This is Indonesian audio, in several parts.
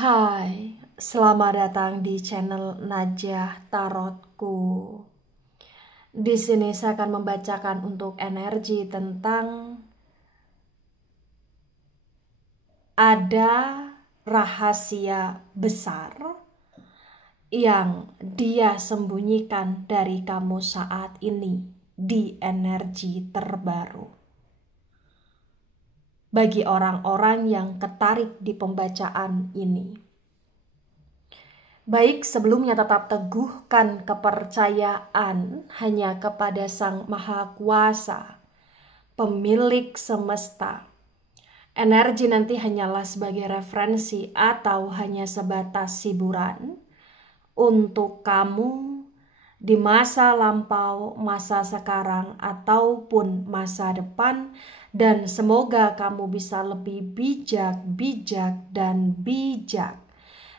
Hai, selamat datang di channel Najah Tarotku. Di sini saya akan membacakan untuk energi tentang ada rahasia besar yang dia sembunyikan dari kamu saat ini di energi terbaru. Bagi orang-orang yang ketarik di pembacaan ini, baik sebelumnya tetap teguhkan kepercayaan hanya kepada Sang Maha Kuasa, pemilik semesta. Energi nanti hanyalah sebagai referensi atau hanya sebatas hiburan untuk kamu di masa lampau, masa sekarang, ataupun masa depan. Dan semoga kamu bisa lebih bijak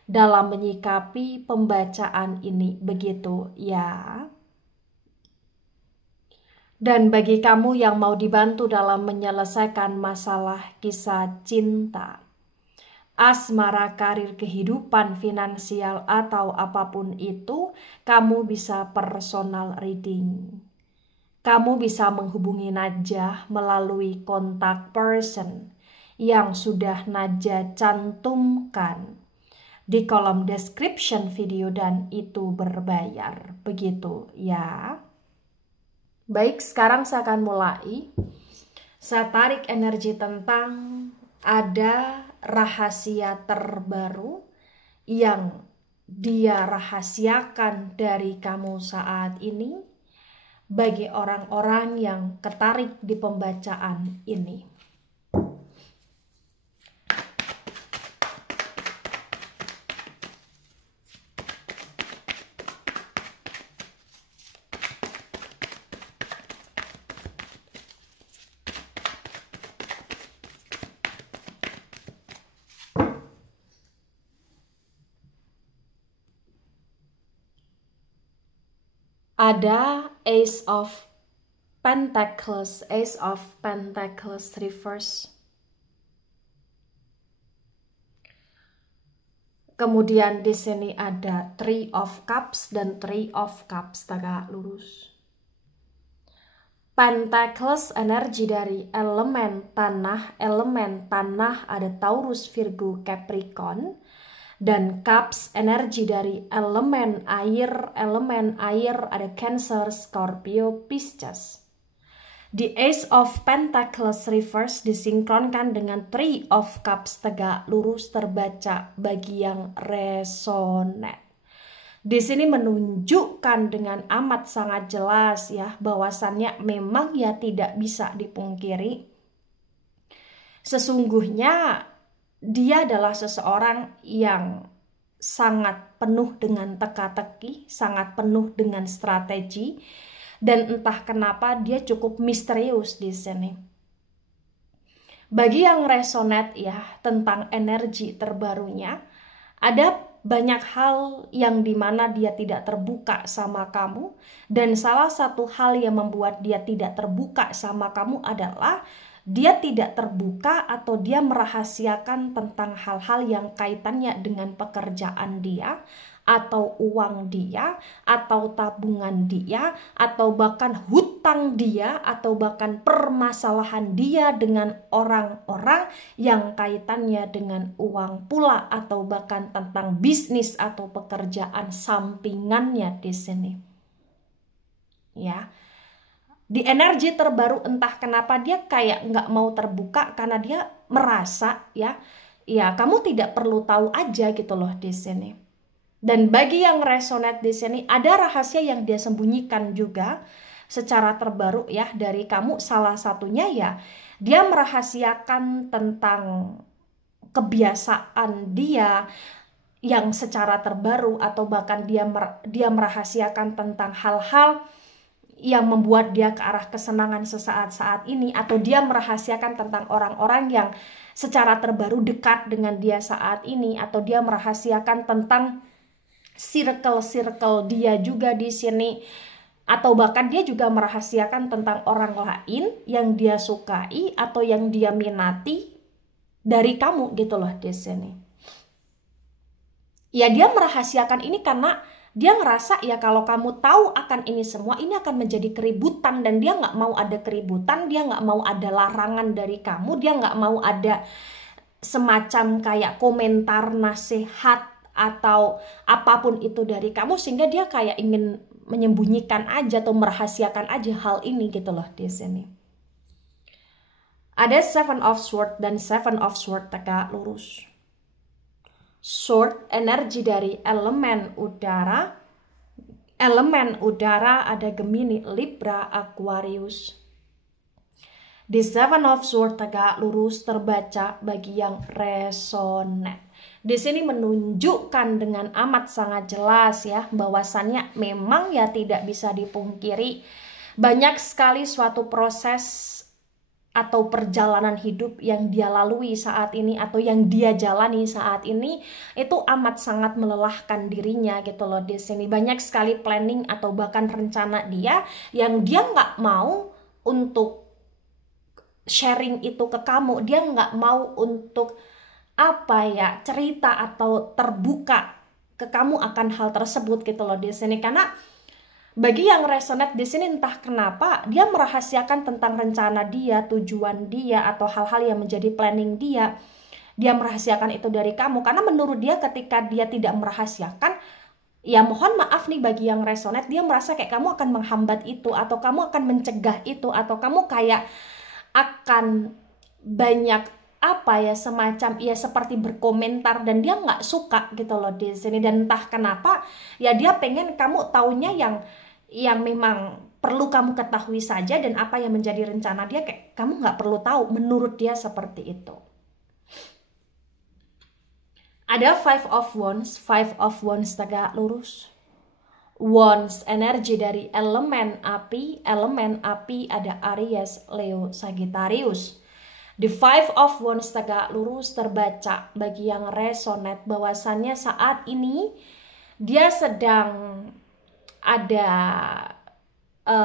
dalam menyikapi pembacaan ini, begitu ya. Dan bagi kamu yang mau dibantu dalam menyelesaikan masalah kisah cinta, asmara, karir, kehidupan, finansial, atau apapun itu, kamu bisa personal reading. Kamu bisa menghubungi Najah melalui kontak person yang sudah Najah cantumkan di kolom description video dan itu berbayar, begitu ya. Baik, sekarang saya akan mulai. Saya tarik energi tentang ada rahasia terbaru yang dia rahasiakan dari kamu saat ini bagi orang-orang yang ketarik di pembacaan ini. Ada Ace of Pentacles reverse. Kemudian di sini ada Three of Cups dan Three of Cups tegak lurus. Pentacles energi dari elemen tanah ada Taurus, Virgo, Capricorn. Dan Cups energi dari elemen air ada Cancer, Scorpio, Pisces. The Ace of Pentacles reverse disinkronkan dengan Three of Cups tegak lurus terbaca bagi yang resonate. Di sini menunjukkan dengan amat sangat jelas ya bahwasannya memang ya tidak bisa dipungkiri. Sesungguhnya dia adalah seseorang yang sangat penuh dengan teka-teki, sangat penuh dengan strategi, dan entah kenapa dia cukup misterius di sini. Bagi yang resonate ya tentang energi terbarunya, ada banyak hal yang dimana dia tidak terbuka sama kamu, dan salah satu hal yang membuat dia tidak terbuka sama kamu adalah dia tidak terbuka atau dia merahasiakan tentang hal-hal yang kaitannya dengan pekerjaan dia, atau uang dia, atau tabungan dia, atau bahkan hutang dia, atau bahkan permasalahan dia dengan orang-orang yang kaitannya dengan uang pula, atau bahkan tentang bisnis atau pekerjaan sampingannya di sini. Ya. Di energi terbaru entah kenapa dia kayak nggak mau terbuka karena dia merasa ya kamu tidak perlu tahu aja gitu loh di sini. Dan bagi yang resonate di sini ada rahasia yang dia sembunyikan juga secara terbaru ya dari kamu. Salah satunya ya dia merahasiakan tentang kebiasaan dia yang secara terbaru, atau bahkan dia merahasiakan tentang hal-hal yang membuat dia ke arah kesenangan sesaat saat ini, atau dia merahasiakan tentang orang-orang yang secara terbaru dekat dengan dia saat ini, atau dia merahasiakan tentang circle dia juga di sini, atau bahkan dia juga merahasiakan tentang orang lain yang dia sukai atau yang dia minati dari kamu gitu loh di sini. Ya dia merahasiakan ini karena dia ngerasa ya kalau kamu tahu akan ini semua, ini akan menjadi keributan, dan dia nggak mau ada keributan, dia nggak mau ada larangan dari kamu, dia nggak mau ada semacam kayak komentar, nasihat, atau apapun itu dari kamu, sehingga dia kayak ingin menyembunyikan aja atau merahasiakan aja hal ini gitu loh di sini. Ada Seven of Swords dan Seven of Swords tegak lurus. Sword energi dari elemen udara. Elemen udara ada Gemini, Libra, Aquarius. Di Seven of Swords tegak lurus terbaca bagi yang resonate. Di sini menunjukkan dengan amat sangat jelas ya bahwasannya memang ya tidak bisa dipungkiri banyak sekali suatu proses atau perjalanan hidup yang dia lalui saat ini atau yang dia jalani saat ini itu amat sangat melelahkan dirinya gitu loh. Di sini banyak sekali planning atau bahkan rencana dia yang dia nggak mau untuk sharing itu ke kamu, dia nggak mau untuk apa ya cerita atau terbuka ke kamu akan hal tersebut gitu loh di sini. Karena bagi yang resonate di sini entah kenapa dia merahasiakan tentang rencana dia, tujuan dia, atau hal-hal yang menjadi planning dia. Dia merahasiakan itu dari kamu karena menurut dia ketika dia tidak merahasiakan, ya mohon maaf nih bagi yang resonate, dia merasa kayak kamu akan menghambat itu, atau kamu akan mencegah itu, atau kamu kayak akan banyak apa ya semacam ya seperti berkomentar, dan dia nggak suka gitu loh di sini. Dan entah kenapa ya dia pengen kamu taunya yang memang perlu kamu ketahui saja, dan apa yang menjadi rencana dia kayak kamu nggak perlu tahu, menurut dia seperti itu. Ada Five of Wands. Five of Wands tegak lurus. Wands energi dari elemen api. Elemen api ada Aries, Leo, Sagittarius. The Five of Wands tegak lurus terbaca bagi yang resonate bahwasannya saat ini dia sedang ada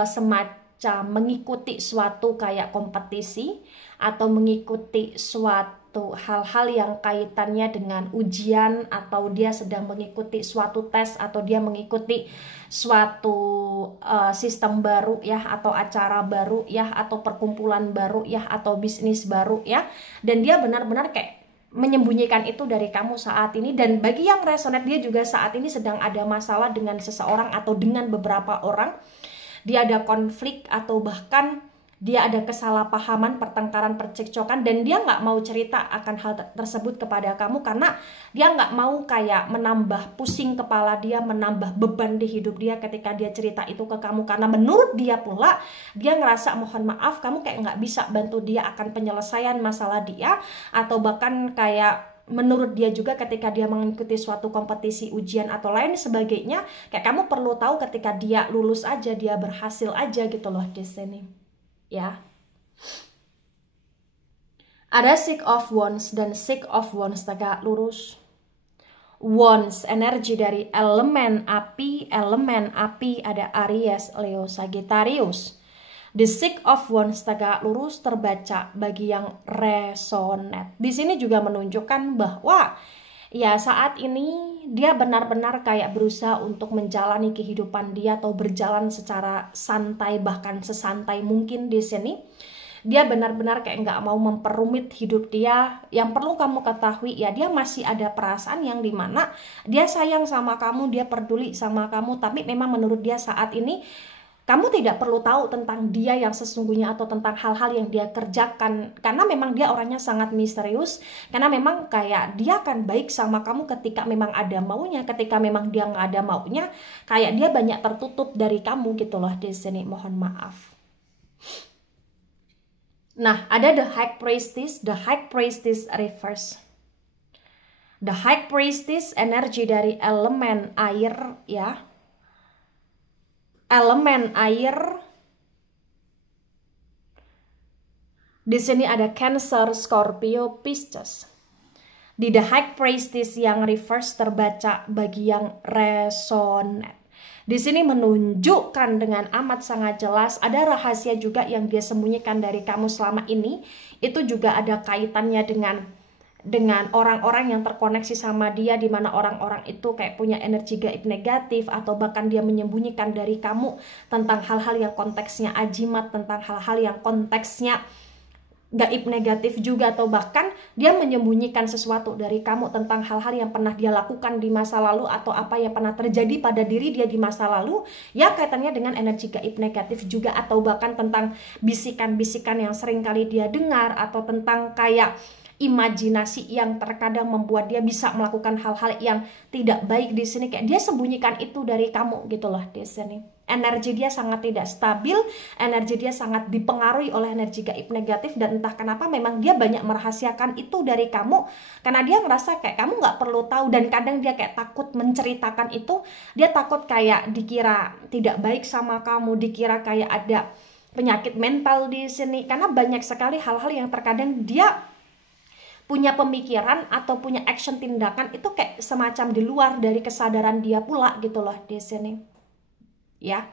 semacam mengikuti suatu kayak kompetisi atau mengikuti suatu hal-hal yang kaitannya dengan ujian, atau dia sedang mengikuti suatu tes, atau dia mengikuti suatu sistem baru ya, atau acara baru ya, atau perkumpulan baru ya, atau bisnis baru ya, dan dia benar-benar kayak menyembunyikan itu dari kamu saat ini. Dan bagi yang resonate, dia juga saat ini sedang ada masalah dengan seseorang atau dengan beberapa orang. Dia ada konflik atau bahkan dia ada kesalahpahaman, pertengkaran, percekcokan, dan dia nggak mau cerita akan hal tersebut kepada kamu karena dia nggak mau kayak menambah pusing kepala dia, menambah beban di hidup dia ketika dia cerita itu ke kamu, karena menurut dia pula dia ngerasa mohon maaf kamu kayak nggak bisa bantu dia akan penyelesaian masalah dia, atau bahkan kayak menurut dia juga ketika dia mengikuti suatu kompetisi, ujian atau lain sebagainya, kayak kamu perlu tahu ketika dia lulus aja, dia berhasil aja gitu loh di sini. Ya. Ada Six of Wands dan Six of Wands tegak lurus. Wands energi dari elemen api. Elemen api ada Aries, Leo, Sagittarius. The Six of Wands tegak lurus terbaca bagi yang resonate. Di sini juga menunjukkan bahwa ya saat ini dia benar-benar kayak berusaha untuk menjalani kehidupan dia atau berjalan secara santai, bahkan sesantai mungkin di sini. Dia benar-benar kayak nggak mau memperumit hidup dia. Yang perlu kamu ketahui ya dia masih ada perasaan yang dimana dia sayang sama kamu, dia peduli sama kamu, tapi memang menurut dia saat ini kamu tidak perlu tahu tentang dia yang sesungguhnya atau tentang hal-hal yang dia kerjakan. Karena memang dia orangnya sangat misterius. Karena memang kayak dia akan baik sama kamu ketika memang ada maunya. Ketika memang dia nggak ada maunya, kayak dia banyak tertutup dari kamu gitu loh di sini. Mohon maaf. Nah, ada The High Priestess. The High Priestess reverse. The High Priestess energi dari elemen air ya. Elemen air. Di sini ada Cancer, Scorpio, Pisces. Di The High Priestess yang reverse terbaca bagi yang resonate. Di sini menunjukkan dengan amat sangat jelas ada rahasia juga yang dia sembunyikan dari kamu selama ini. Itu juga ada kaitannya dengan dengan orang-orang yang terkoneksi sama dia, di mana orang-orang itu kayak punya energi gaib negatif, atau bahkan dia menyembunyikan dari kamu tentang hal-hal yang konteksnya ajimat, tentang hal-hal yang konteksnya gaib negatif juga, atau bahkan dia menyembunyikan sesuatu dari kamu tentang hal-hal yang pernah dia lakukan di masa lalu, atau apa yang pernah terjadi pada diri dia di masa lalu, ya kaitannya dengan energi gaib negatif juga, atau bahkan tentang bisikan-bisikan yang sering kali dia dengar, atau tentang kayak imajinasi yang terkadang membuat dia bisa melakukan hal-hal yang tidak baik di sini, kayak dia sembunyikan itu dari kamu gitu loh di sini. Energi dia sangat tidak stabil, energi dia sangat dipengaruhi oleh energi gaib negatif, dan entah kenapa memang dia banyak merahasiakan itu dari kamu karena dia ngerasa kayak kamu nggak perlu tahu, dan kadang dia kayak takut menceritakan itu, dia takut kayak dikira tidak baik sama kamu, dikira kayak ada penyakit mental di sini, karena banyak sekali hal-hal yang terkadang dia punya pemikiran atau punya action tindakan itu kayak semacam di luar dari kesadaran dia pula gitu loh di sini. Ya.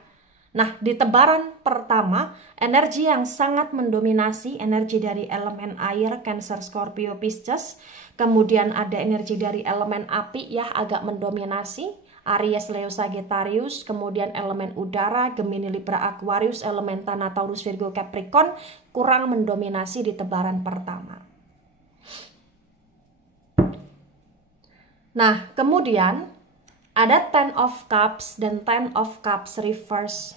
Nah, di tebaran pertama, energi yang sangat mendominasi, energi dari elemen air, Cancer, Scorpio, Pisces. Kemudian ada energi dari elemen api ya, agak mendominasi, Aries, Leo, Sagittarius. Kemudian elemen udara, Gemini, Libra, Aquarius. Elemen tanah, Taurus, Virgo, Capricorn kurang mendominasi di tebaran pertama. Nah, kemudian ada Ten of Cups dan Ten of Cups reverse.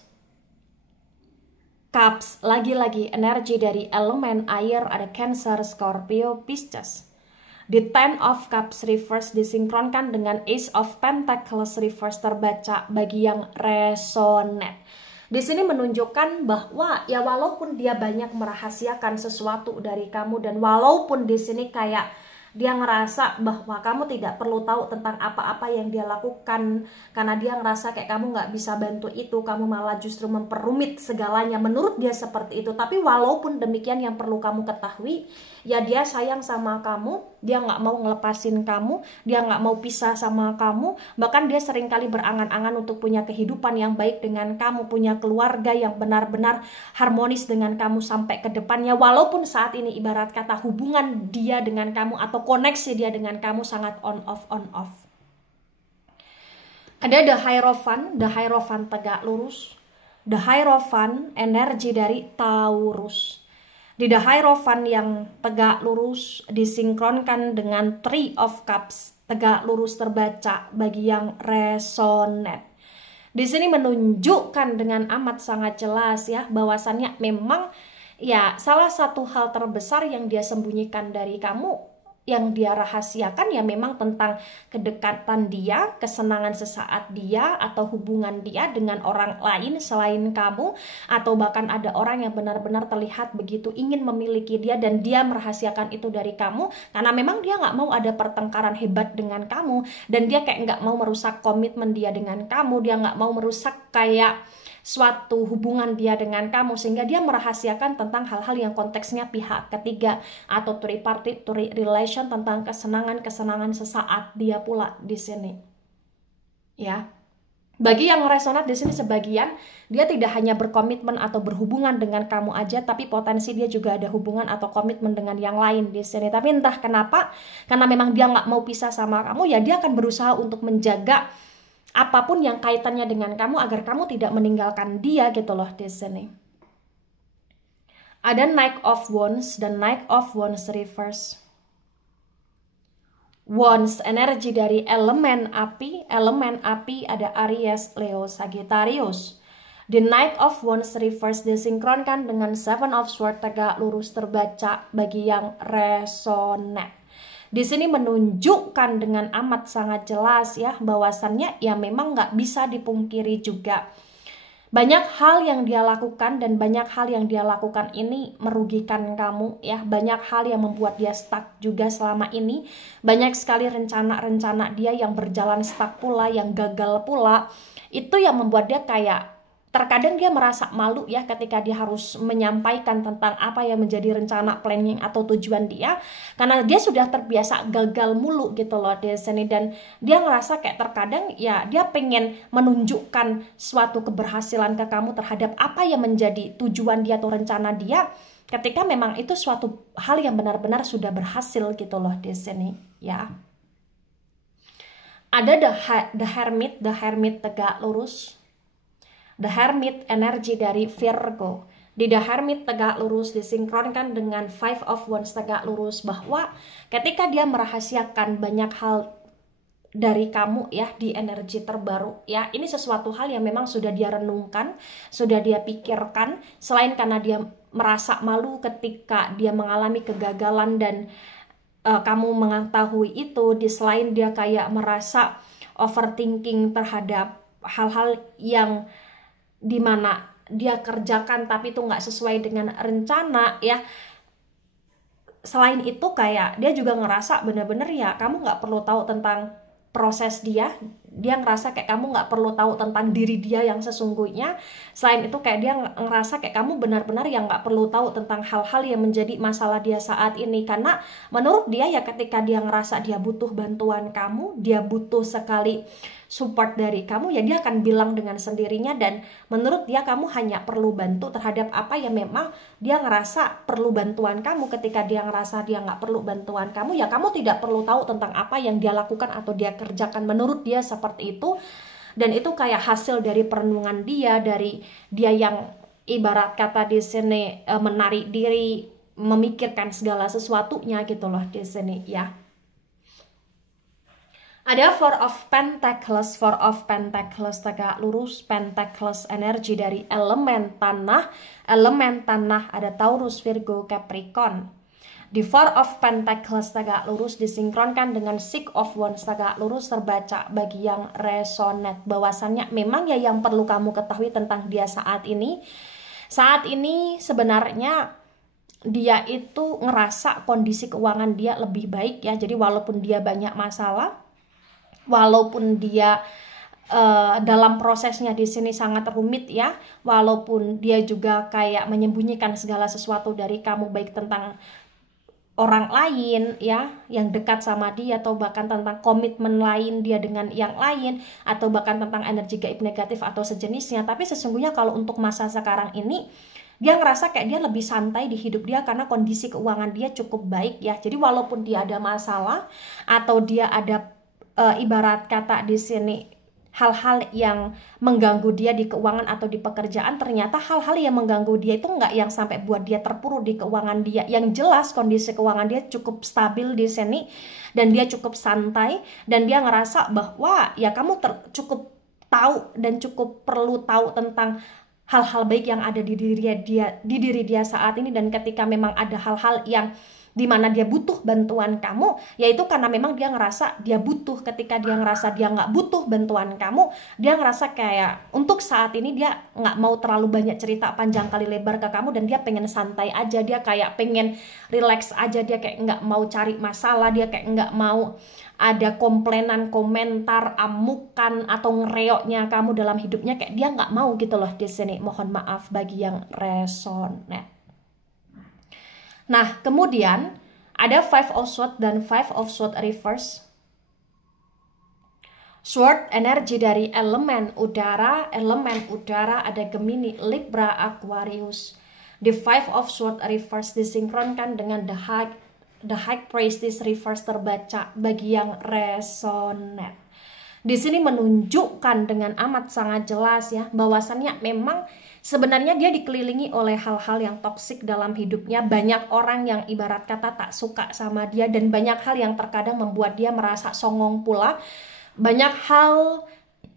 Cups, lagi-lagi energi dari elemen air, ada Cancer, Scorpio, Pisces. Di Ten of Cups reverse disinkronkan dengan Ace of Pentacles reverse terbaca bagi yang resonate. Di sini menunjukkan bahwa ya walaupun dia banyak merahasiakan sesuatu dari kamu, dan walaupun di sini kayak dia ngerasa bahwa kamu tidak perlu tahu tentang apa-apa yang dia lakukan, karena dia ngerasa kayak kamu nggak bisa bantu itu, kamu malah justru memperumit segalanya, menurut dia seperti itu. Tapi walaupun demikian, yang perlu kamu ketahui, ya dia sayang sama kamu, dia nggak mau ngelepasin kamu, dia nggak mau pisah sama kamu, bahkan dia seringkali berangan-angan untuk punya kehidupan yang baik dengan kamu, punya keluarga yang benar-benar harmonis dengan kamu sampai ke depannya. Walaupun saat ini ibarat kata hubungan dia dengan kamu atau koneksi dia dengan kamu sangat on off. Ada The Hierophant tegak lurus. The Hierophant energi dari Taurus. Di The Hierophant yang tegak lurus disinkronkan dengan Three of Cups tegak lurus terbaca bagi yang resonate. Di sini menunjukkan dengan amat sangat jelas ya bahwasannya memang ya salah satu hal terbesar yang dia sembunyikan dari kamu, yang dia rahasiakan ya memang tentang kedekatan dia, kesenangan sesaat dia, atau hubungan dia dengan orang lain selain kamu, atau bahkan ada orang yang benar-benar terlihat begitu ingin memiliki dia dan dia merahasiakan itu dari kamu karena memang dia nggak mau ada pertengkaran hebat dengan kamu, dan dia kayak nggak mau merusak komitmen dia dengan kamu, dia nggak mau merusak kayak suatu hubungan dia dengan kamu, sehingga dia merahasiakan tentang hal-hal yang konteksnya pihak ketiga atau tripartite relation, tentang kesenangan sesaat dia pula di sini. Ya. Bagi yang resonat di sini sebagian, dia tidak hanya berkomitmen atau berhubungan dengan kamu aja, tapi potensi dia juga ada hubungan atau komitmen dengan yang lain di sini. Tapi entah kenapa, karena memang dia nggak mau pisah sama kamu, ya dia akan berusaha untuk menjaga apapun yang kaitannya dengan kamu agar kamu tidak meninggalkan dia gitu loh di sini. Ada Knight of Wands dan Knight of Wands reverse. Wands energi dari elemen api ada Aries, Leo, Sagittarius. The Knight of Wands reverse disinkronkan dengan Seven of Swords tegak lurus terbaca bagi yang resonate. Di sini menunjukkan dengan amat sangat jelas ya bahwasannya ya memang nggak bisa dipungkiri juga. Banyak hal yang dia lakukan dan banyak hal yang dia lakukan ini merugikan kamu ya. Banyak hal yang membuat dia stuck juga selama ini. Banyak sekali rencana-rencana dia yang berjalan stuck pula, yang gagal pula. Itu yang membuat dia kayak terkadang dia merasa malu ya ketika dia harus menyampaikan tentang apa yang menjadi rencana planning atau tujuan dia, karena dia sudah terbiasa gagal mulu gitu loh di sini, dan dia ngerasa kayak terkadang ya dia pengen menunjukkan suatu keberhasilan ke kamu terhadap apa yang menjadi tujuan dia atau rencana dia, ketika memang itu suatu hal yang benar-benar sudah berhasil gitu loh di sini ya. Ada the hermit tegak lurus. The Hermit energi dari Virgo. Di The Hermit tegak lurus disinkronkan dengan Five of Wands tegak lurus, bahwa ketika dia merahasiakan banyak hal dari kamu ya di energi terbaru ya, ini sesuatu hal yang memang sudah dia renungkan, sudah dia pikirkan. Selain karena dia merasa malu ketika dia mengalami kegagalan dan kamu mengetahui itu, di selain dia kayak merasa overthinking terhadap hal-hal yang dimana dia kerjakan tapi itu nggak sesuai dengan rencana ya. Selain itu kayak dia juga ngerasa bener-bener ya kamu nggak perlu tahu tentang proses dia ngerasa kayak kamu nggak perlu tahu tentang diri dia yang sesungguhnya. Selain itu kayak dia ngerasa kayak kamu benar-benar yang nggak perlu tahu tentang hal-hal yang menjadi masalah dia saat ini, karena menurut dia ya ketika dia ngerasa dia butuh bantuan kamu, dia butuh sekali support dari kamu, ya dia akan bilang dengan sendirinya. Dan menurut dia kamu hanya perlu bantu terhadap apa yang memang dia ngerasa perlu bantuan kamu. Ketika dia ngerasa dia nggak perlu bantuan kamu, ya kamu tidak perlu tahu tentang apa yang dia lakukan atau dia kerjakan. Menurut dia seperti itu. Dan itu kayak hasil dari perenungan dia, dari dia yang ibarat kata di sini menarik diri, memikirkan segala sesuatunya gitu loh di sini ya. Ada Four of Pentacles tegak lurus. Pentacles energi dari elemen tanah. Elemen tanah ada Taurus, Virgo, Capricorn. Di Four of Pentacles tegak lurus disinkronkan dengan Six of Wands tegak lurus, terbaca bagi yang resonate bahwasannya memang ya yang perlu kamu ketahui tentang dia saat ini. Saat ini sebenarnya dia itu ngerasa kondisi keuangan dia lebih baik ya. Jadi walaupun dia banyak masalah, walaupun dia dalam prosesnya di sini sangat rumit ya, walaupun dia juga kayak menyembunyikan segala sesuatu dari kamu, baik tentang orang lain ya yang dekat sama dia, atau bahkan tentang komitmen lain dia dengan yang lain, atau bahkan tentang energi gaib negatif atau sejenisnya. Tapi sesungguhnya kalau untuk masa sekarang ini dia ngerasa kayak dia lebih santai di hidup dia karena kondisi keuangan dia cukup baik ya. Jadi walaupun dia ada masalah atau dia ada ibarat kata di sini hal-hal yang mengganggu dia di keuangan atau di pekerjaan, ternyata hal-hal yang mengganggu dia itu nggak yang sampai buat dia terpuruk di keuangan dia. Yang jelas kondisi keuangan dia cukup stabil di sini dan dia cukup santai, dan dia ngerasa bahwa ya kamu cukup tahu dan cukup perlu tahu tentang hal-hal baik yang ada di diri dia saat ini. Dan ketika memang ada hal-hal yang dimana dia butuh bantuan kamu, yaitu karena memang dia ngerasa dia butuh. Ketika dia ngerasa dia nggak butuh bantuan kamu, dia ngerasa kayak untuk saat ini dia nggak mau terlalu banyak cerita panjang kali lebar ke kamu, dan dia pengen santai aja, dia kayak pengen relax aja, dia kayak nggak mau cari masalah, dia kayak nggak mau ada komplainan, komentar, amukan atau ngereoknya kamu dalam hidupnya, kayak dia nggak mau gitu loh di sini. Mohon maaf bagi yang resonate. Nah, kemudian ada Five of Swords dan Five of Swords reverse. Sword energi dari elemen udara ada Gemini, Libra, Aquarius. The Five of Swords reverse disinkronkan dengan the High Priestess reverse, terbaca bagi yang resonate. Di sini menunjukkan dengan amat sangat jelas ya bahwasannya memang sebenarnya dia dikelilingi oleh hal-hal yang toksik dalam hidupnya. Banyak orang yang ibarat kata tak suka sama dia, dan banyak hal yang terkadang membuat dia merasa songong pula. Banyak hal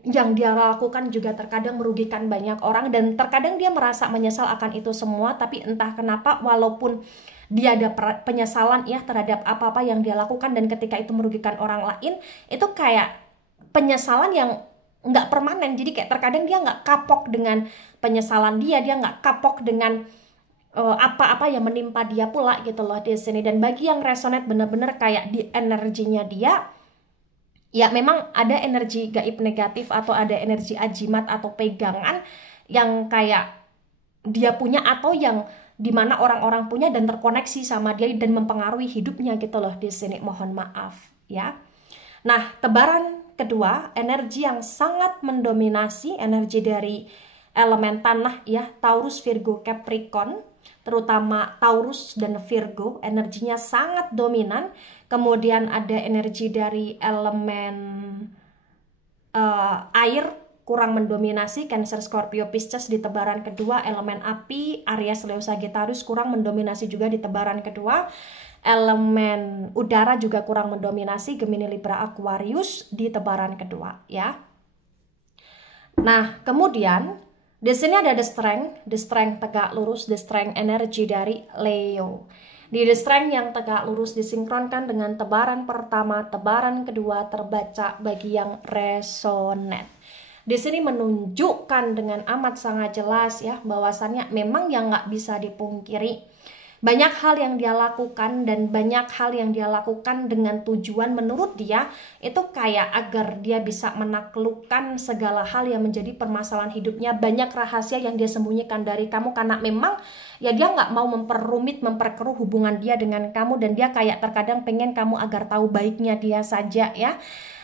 yang dia lakukan juga terkadang merugikan banyak orang, dan terkadang dia merasa menyesal akan itu semua. Tapi entah kenapa walaupun dia ada penyesalan ya terhadap apa-apa yang dia lakukan, dan ketika itu merugikan orang lain, itu kayak penyesalan yang nggak permanen. Jadi kayak terkadang dia nggak kapok dengan penyesalan dia nggak kapok dengan apa-apa yang menimpa dia pula gitu loh di sini. Dan bagi yang resonate bener-bener kayak di energinya dia, ya memang ada energi gaib negatif atau ada energi ajimat atau pegangan yang kayak dia punya atau yang dimana orang-orang punya dan terkoneksi sama dia dan mempengaruhi hidupnya gitu loh di sini. Mohon maaf ya. Nah, tebaran kedua, energi yang sangat mendominasi, energi dari elemen tanah ya, Taurus, Virgo, Capricorn, terutama Taurus dan Virgo energinya sangat dominan. Kemudian ada energi dari elemen air kurang mendominasi, Cancer, Scorpio, Pisces di tebaran kedua. Elemen api, Aries, Leo, Sagittarius kurang mendominasi juga di tebaran kedua. Elemen udara juga kurang mendominasi, Gemini, Libra, Aquarius di tebaran kedua ya. Nah, kemudian di sini ada the strength tegak lurus, the strength energi dari Leo. Di the strength yang tegak lurus disinkronkan dengan tebaran pertama, tebaran kedua terbaca bagi yang resonate. Di sini menunjukkan dengan amat sangat jelas ya, bahwasannya memang yang nggak bisa dipungkiri, banyak hal yang dia lakukan, dan banyak hal yang dia lakukan dengan tujuan menurut dia itu kayak agar dia bisa menaklukkan segala hal yang menjadi permasalahan hidupnya. Banyak rahasia yang dia sembunyikan dari kamu karena memang ya dia nggak mau memperumit, memperkeruh hubungan dia dengan kamu, dan dia kayak terkadang pengen kamu agar tahu baiknya dia saja ya.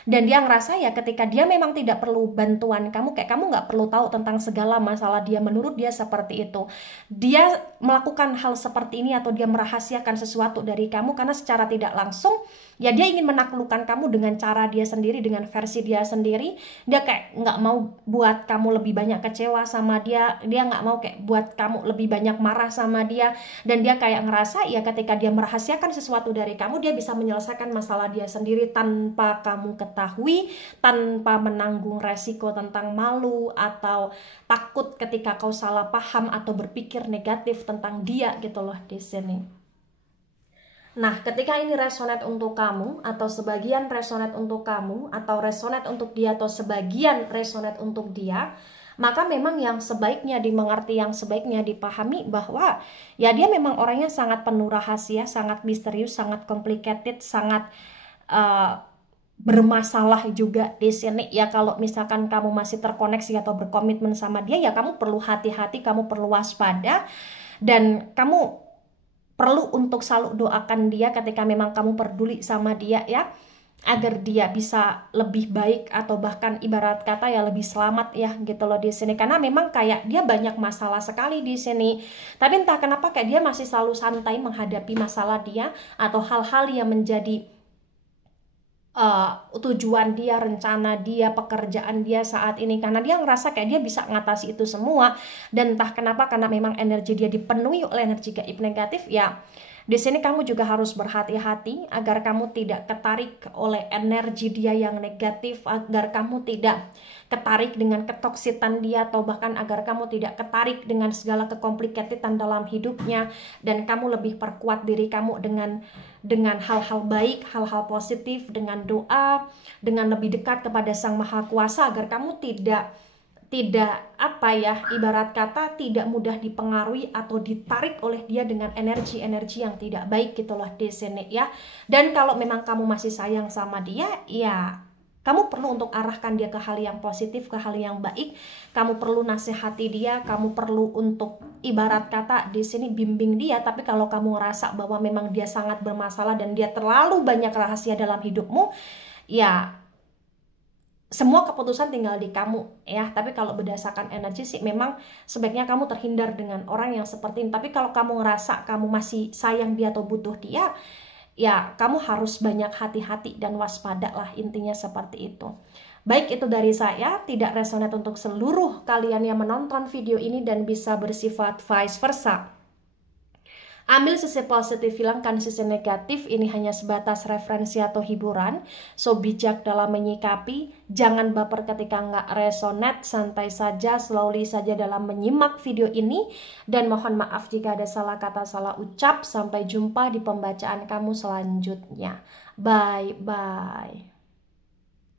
Dan dia ngerasa ya ketika dia memang tidak perlu bantuan kamu, kayak kamu nggak perlu tahu tentang segala masalah dia. Menurut dia seperti itu. Dia melakukan hal seperti ini atau dia merahasiakan sesuatu dari kamu karena secara tidak langsung ya dia ingin menaklukkan kamu dengan cara dia sendiri, dengan versi dia sendiri. Dia kayak nggak mau buat kamu lebih banyak kecewa sama dia. Dia nggak mau kayak buat kamu lebih banyak marah sama dia. Dan dia kayak ngerasa ya ketika dia merahasiakan sesuatu dari kamu, dia bisa menyelesaikan masalah dia sendiri tanpa kamu ketahui, tanpa menanggung resiko tentang malu atau takut ketika kau salah paham atau berpikir negatif tentang dia gitu loh di sini. Nah, ketika ini resonate untuk kamu, atau sebagian resonate untuk kamu, atau resonate untuk dia, atau sebagian resonate untuk dia, maka memang yang sebaiknya dimengerti, yang sebaiknya dipahami bahwa ya dia memang orangnya sangat penuh rahasia, sangat misterius, sangat complicated, sangat bermasalah juga di sini ya. Kalau misalkan kamu masih terkoneksi atau berkomitmen sama dia ya kamu perlu hati-hati, kamu perlu waspada, dan kamu perlu untuk selalu doakan dia ketika memang kamu peduli sama dia ya, agar dia bisa lebih baik atau bahkan ibarat kata ya lebih selamat ya gitu loh di sini. Karena memang kayak dia banyak masalah sekali di sini, tapi entah kenapa kayak dia masih selalu santai menghadapi masalah dia atau hal-hal yang menjadi tujuan dia, rencana dia, pekerjaan dia saat ini, karena dia ngerasa kayak dia bisa ngatasi itu semua. Dan entah kenapa karena memang energi dia dipenuhi oleh energi gaib negatif ya. Di sini kamu juga harus berhati-hati agar kamu tidak ketarik oleh energi dia yang negatif, agar kamu tidak ketarik dengan ketoksitan dia, atau bahkan agar kamu tidak ketarik dengan segala kekomplikasian dalam hidupnya, dan kamu lebih perkuat diri kamu dengan hal-hal baik, hal-hal positif, dengan doa, dengan lebih dekat kepada Sang Maha Kuasa, agar kamu tidak ibarat kata tidak mudah dipengaruhi atau ditarik oleh dia dengan energi-energi yang tidak baik gitu loh di sini ya. Dan kalau memang kamu masih sayang sama dia ya kamu perlu untuk arahkan dia ke hal yang positif, ke hal yang baik. Kamu perlu nasihati dia, kamu perlu untuk ibarat kata di sini bimbing dia. Tapi kalau kamu ngerasa bahwa memang dia sangat bermasalah dan dia terlalu banyak rahasia dalam hidupmu, ya semua keputusan tinggal di kamu ya. Tapi kalau berdasarkan energi sih memang sebaiknya kamu terhindar dengan orang yang seperti ini. Tapi kalau kamu ngerasa kamu masih sayang dia atau butuh dia, ya kamu harus banyak hati-hati dan waspada lah, intinya seperti itu. Baik, itu dari saya, tidak resonate untuk seluruh kalian yang menonton video ini dan bisa bersifat vice versa. Ambil sisi positif, hilangkan sisi negatif. Ini hanya sebatas referensi atau hiburan. So, bijak dalam menyikapi. Jangan baper ketika nggak resonate. Santai saja, slowly saja dalam menyimak video ini. Dan mohon maaf jika ada salah kata, salah ucap. Sampai jumpa di pembacaan kamu selanjutnya. Bye-bye.